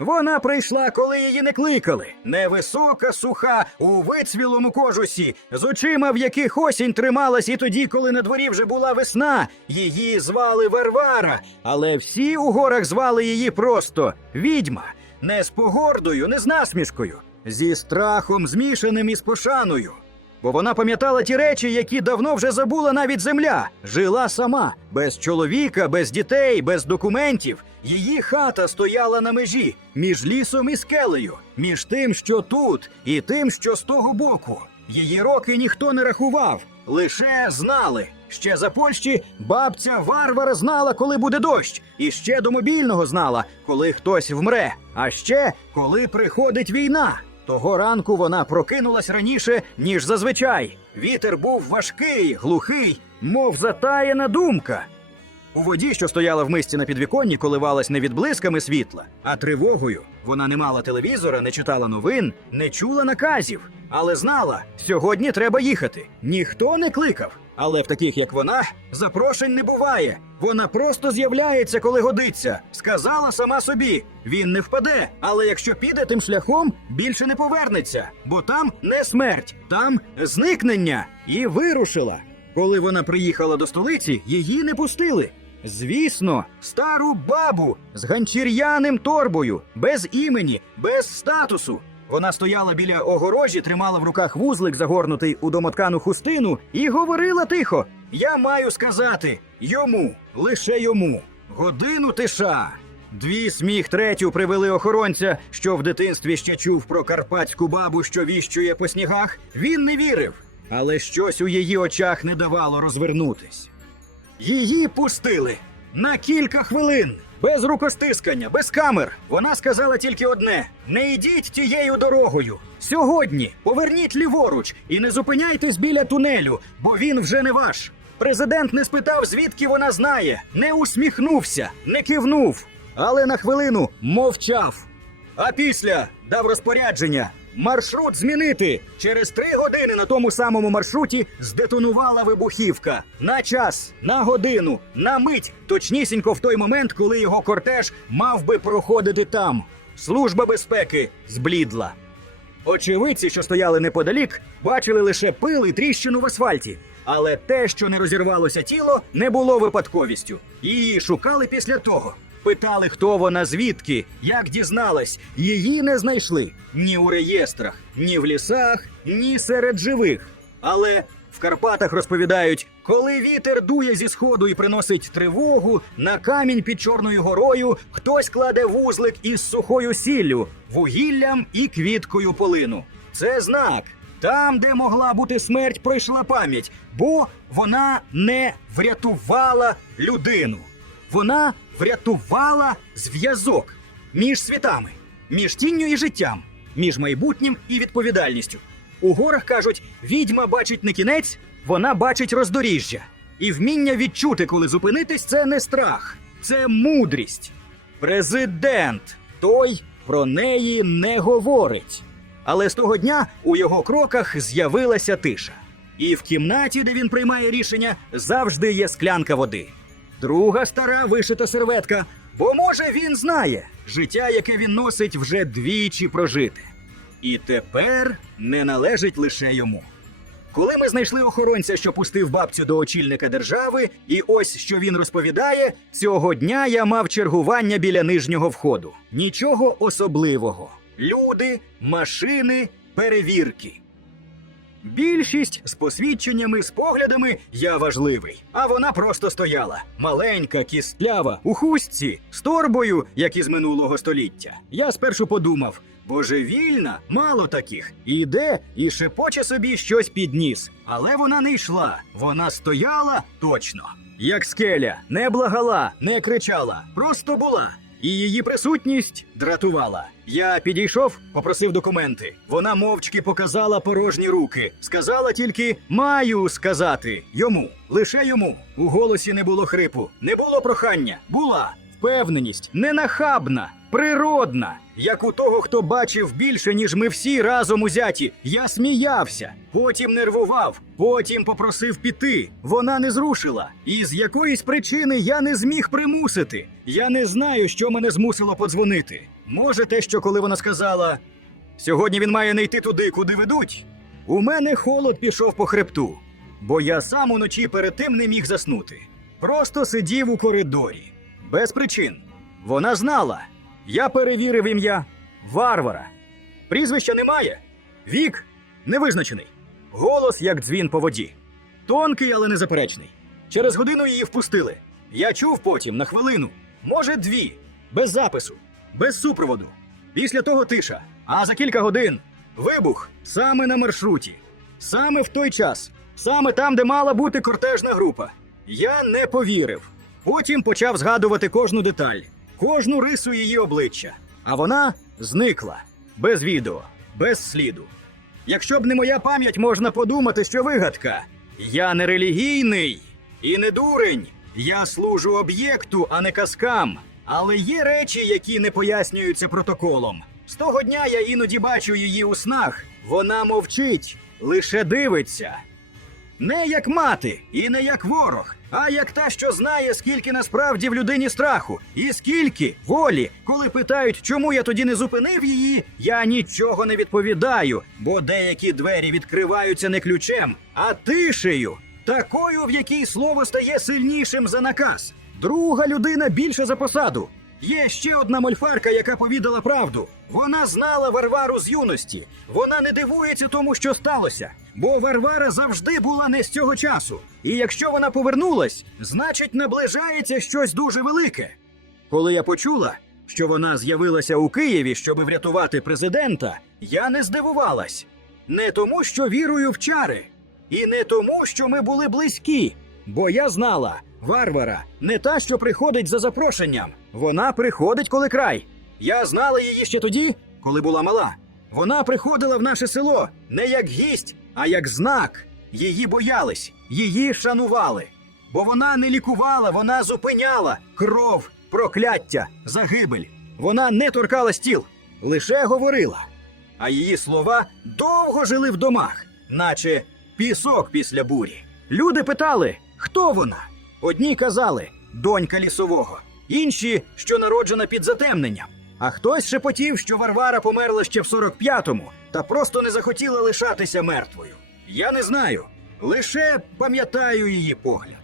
Вона прийшла, коли її не кликали. Невисока, суха, у вицвілому кожусі, з очима, в яких осінь трималась і тоді, коли на дворі вже була весна. Її звали Варвара, але всі у горах звали її просто відьма. Не з погордою, не з насмішкою, зі страхом, змішаним із пошаною. Бо вона пам'ятала ті речі, які давно вже забула навіть земля. Жила сама, без чоловіка, без дітей, без документів. Її хата стояла на межі між лісом і скелею, між тим, що тут, і тим, що з того боку. Її роки ніхто не рахував, лише знали. Ще за Польщі бабця Варвара знала, коли буде дощ, і ще до мобільного знала, коли хтось вмре, а ще коли приходить війна. Того ранку вона прокинулась раніше, ніж зазвичай. Вітер був важкий, глухий, мов затаєна думка. У воді, що стояла в мисці на підвіконні, коливалась не відблисками світла, а тривогою. Вона не мала телевізора, не читала новин, не чула наказів, але знала, сьогодні треба їхати. Ніхто не кликав. Але в таких, як вона, запрошень не буває. Вона просто з'являється, коли годиться. Сказала сама собі: він не впаде, але якщо піде тим шляхом, більше не повернеться, бо там не смерть, там зникнення. І вирушила. Коли вона приїхала до столиці, її не пустили. Звісно, стару бабу з ганчір'яним торбою, без імені, без статусу. Вона стояла біля огорожі, тримала в руках вузлик, загорнутий у домоткану хустину, і говорила тихо: Я маю сказати йому, лише йому. Годину тиша. Дві сміх третю привели охоронця, що в дитинстві ще чув про карпатську бабу, що віщує по снігах. Він не вірив, але щось у її очах не давало розвернутись. Її пустили на кілька хвилин, без рукостискання, без камер. Вона сказала тільки одне: не йдіть тією дорогою. Сьогодні поверніть ліворуч і не зупиняйтесь біля тунелю, бо він вже не ваш. Президент не спитав, звідки вона знає, не усміхнувся, не кивнув, але на хвилину мовчав. А після дав розпорядження маршрут змінити. Через три години на тому самому маршруті здетонувала вибухівка. На час, на годину, на мить, точнісінько в той момент, коли його кортеж мав би проходити там. Служба безпеки зблідла. Очевидці, що стояли неподалік, бачили лише пил і тріщину в асфальті. Але те, що не розірвалося тіло, не було випадковістю. Її шукали після того. Питали, хто вона, звідки, як дізналась. Її не знайшли ні у реєстрах, ні в лісах, ні серед живих. Але в Карпатах розповідають, коли вітер дує зі сходу і приносить тривогу, на камінь під Чорною горою хтось кладе вузлик із сухою сіллю, вугіллям і квіткою полину. Це знак. Там, де могла бути смерть, пройшла пам'ять, бо вона не врятувала людину. Вона врятувала зв'язок між світами, між тінню і життям, між майбутнім і відповідальністю. У горах кажуть, відьма бачить не кінець, вона бачить роздоріжжя. І вміння відчути, коли зупинитись, це не страх, це мудрість. Президент той про неї не говорить. Але з того дня у його кроках з'явилася тиша. І в кімнаті, де він приймає рішення, завжди є склянка води. Друга стара вишита серветка, бо може він знає, життя, яке він носить, вже двічі прожите. І тепер не належить лише йому. Коли ми знайшли охоронця, що пустив бабцю до очільника держави, і ось що він розповідає, цього дня я мав чергування біля нижнього входу. Нічого особливого. Люди, машини, перевірки. Більшість з посвідченнями, з поглядами я важливий. А вона просто стояла. Маленька, кістлява, у хустці, з торбою, як із минулого століття. Я спершу подумав: божевільна, мало таких. Іде і шепоче собі щось під ніс. Але вона не йшла. Вона стояла точно. Як скеля, не благала, не кричала, просто була. І її присутність дратувала. Я підійшов, попросив документи. Вона мовчки показала порожні руки. Сказала тільки маю сказати йому, лише йому. У голосі не було хрипу, не було прохання. Була впевненість, ненахабна, природна, як у того, хто бачив більше, ніж ми всі разом узяті. Я сміявся, потім нервував, потім попросив піти. Вона не зрушила. І з якоїсь причини я не зміг примусити. Я не знаю, що мене змусило подзвонити. Може, те, що коли вона сказала сьогодні він має не йти туди, куди ведуть. У мене холод пішов по хребту, бо я сам уночі перед тим не міг заснути. Просто сидів у коридорі. Без причин. Вона знала. Я перевірив ім'я Варвара. Прізвища немає. Вік невизначений. Голос як дзвін по воді. Тонкий, але незаперечний. Через годину її впустили. Я чув потім на хвилину, може, дві, без запису, без супроводу. Після того тиша. А за кілька годин вибух саме на маршруті, саме в той час, саме там, де мала бути кортежна група. Я не повірив. Потім почав згадувати кожну деталь, кожну рису її обличчя. А вона зникла без відео, без сліду. Якщо б не моя пам'ять, можна подумати, що вигадка. Я не релігійний і не дурень. Я служу об'єкту, а не казкам. Але є речі, які не пояснюються протоколом. З того дня я іноді бачу її у снах. Вона мовчить, лише дивиться. Не як мати і не як ворог, а як та, що знає, скільки насправді в людині страху, і скільки волі. Коли питають, чому я тоді не зупинив її, я нічого не відповідаю, бо деякі двері відкриваються не ключем, а тишею, такою, в якій слово стає сильнішим за наказ. Друга людина більше за посаду. Є ще одна мольфарка, яка повідала правду. Вона знала Варвару з юності. Вона не дивується тому, що сталося. Бо Варвара завжди була не з цього часу. І якщо вона повернулась, значить наближається щось дуже велике. Коли я почула, що вона з'явилася у Києві, щоб врятувати президента, я не здивувалась. Не тому, що вірую в чари, і не тому, що ми були близькі. Бо я знала, Варвара не та, що приходить за запрошенням. Вона приходить, коли край. Я знала її ще тоді, коли була мала. Вона приходила в наше село не як гість, а як знак. Її боялись, її шанували. Бо вона не лікувала, вона зупиняла кров, прокляття, загибель. Вона не торкала стіл, лише говорила. А її слова довго жили в домах, наче пісок після бурі. Люди питали, хто вона? Одні казали донька лісового, інші, що народжена під затемненням. А хтось шепотів, що Варвара померла ще в 45-му та просто не захотіла лишатися мертвою. Я не знаю, лише пам'ятаю її погляд.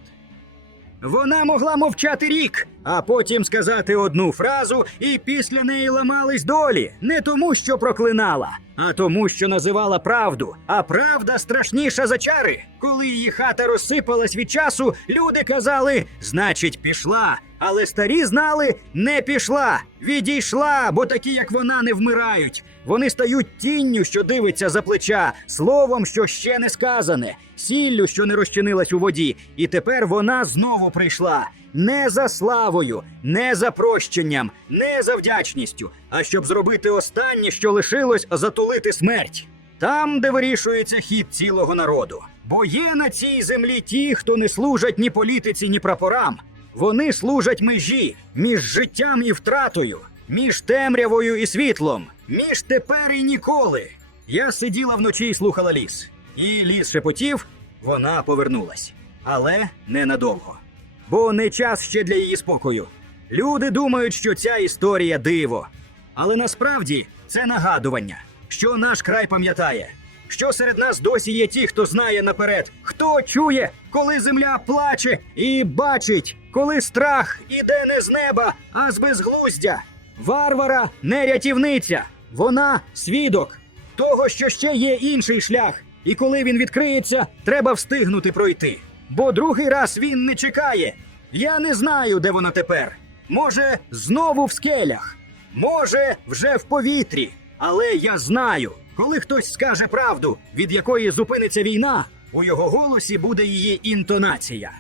Вона могла мовчати рік, а потім сказати одну фразу, і після неї ламались долі. Не тому, що проклинала, а тому, що називала правду. А правда страшніша за чари. Коли її хата розсипалась від часу, люди казали, значить, пішла. Але старі знали, не пішла, відійшла, бо такі, як вона, не вмирають. Вони стають тінню, що дивиться за плеча, словом, що ще не сказане, сіллю, що не розчинилась у воді. І тепер вона знову прийшла не за славою, не за прощенням, не за вдячністю, а щоб зробити останнє, що лишилось, затулити смерть. Там, де вирішується хід цілого народу. Бо є на цій землі ті, хто не служать ні політиці, ні прапорам. Вони служать межі між життям і втратою, між темрявою і світлом, між тепер і ніколи. Я сиділа вночі і слухала ліс. І ліс шепотів, вона повернулась. Але ненадовго. Бо не час ще для її спокою. Люди думають, що ця історія диво. Але насправді це нагадування, що наш край пам'ятає, що серед нас досі є ті, хто знає наперед, хто чує, коли земля плаче, і бачить, коли страх іде не з неба, а з безглуздя. Варвара не рятівниця, вона свідок того, що ще є інший шлях, і коли він відкриється, треба встигнути пройти. Бо другий раз він не чекає. Я не знаю, де вона тепер. Може, знову в скелях, може, вже в повітрі. Але я знаю, коли хтось скаже правду, від якої зупиниться війна, у його голосі буде її інтонація.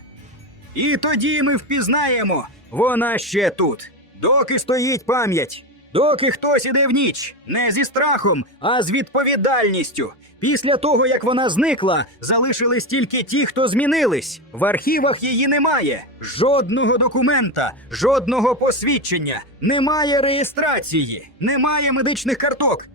І тоді ми впізнаємо, вона ще тут. Доки стоїть пам'ять, доки хтось іде в ніч, не зі страхом, а з відповідальністю. Після того, як вона зникла, залишились тільки ті, хто змінились. В архівах її немає. Жодного документа, жодного посвідчення, немає реєстрації, немає медичних карток.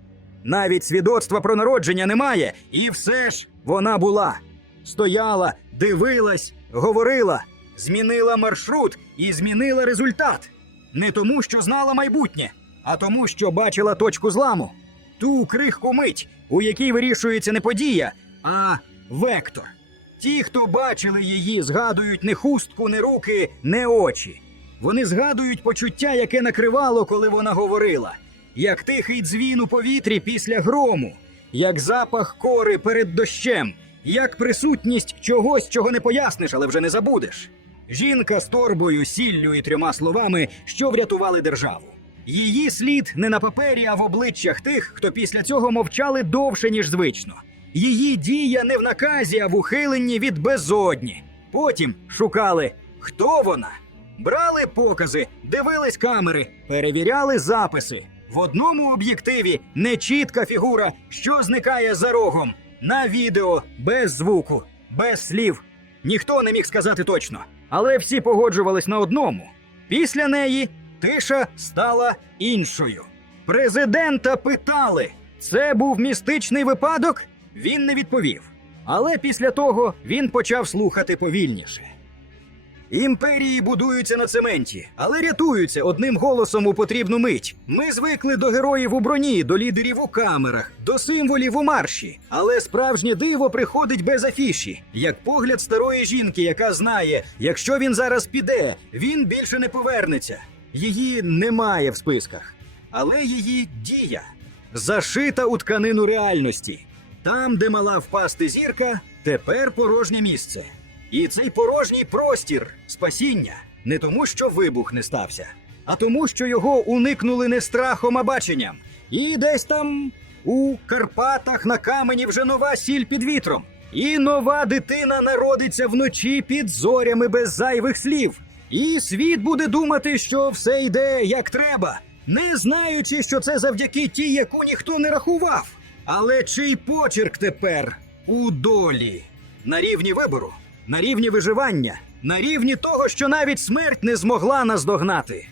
Навіть свідоцтва про народження немає, і все ж вона була. Стояла, дивилась, говорила, змінила маршрут і змінила результат. Не тому, що знала майбутнє, а тому, що бачила точку зламу, ту крихку мить, у якій вирішується не подія, а вектор. Ті, хто бачили її, згадують не хустку, не руки, не очі. Вони згадують почуття, яке накривало, коли вона говорила, як тихий дзвін у повітрі після грому, як запах кори перед дощем, як присутність чогось, чого не поясниш, але вже не забудеш. Жінка з торбою, сіллю і трьома словами, що врятували державу. Її слід не на папері, а в обличчях тих, хто після цього мовчали довше, ніж звично. Її дія не в наказі, а в ухиленні від безодні. Потім шукали, хто вона. Брали покази, дивились камери, перевіряли записи. В одному об'єктиві нечітка фігура, що зникає за рогом. На відео без звуку, без слів. Ніхто не міг сказати точно, але всі погоджувались на одному. Після неї тиша стала іншою. Президента питали: це був містичний випадок? Він не відповів. Але після того він почав слухати повільніше. Імперії будуються на цементі, але рятуються одним голосом у потрібну мить. Ми звикли до героїв у броні, до лідерів у камерах, до символів у марші. Але справжнє диво приходить без афіші, як погляд старої жінки, яка знає, якщо він зараз піде, він більше не повернеться. Її немає в списках, але її дія зашита у тканину реальності. Там, де мала впасти зірка, тепер порожнє місце. І цей порожній простір спасіння не тому, що вибух не стався, а тому, що його уникнули не страхом, а баченням. І десь там у Карпатах на камені вже нова сіль під вітром. І нова дитина народиться вночі під зорями без зайвих слів. І світ буде думати, що все йде як треба, не знаючи, що це завдяки тій, яку ніхто не рахував. Але чий почерк тепер у долі? На рівні вибору, на рівні виживання, на рівні того, що навіть смерть не змогла наздогнати.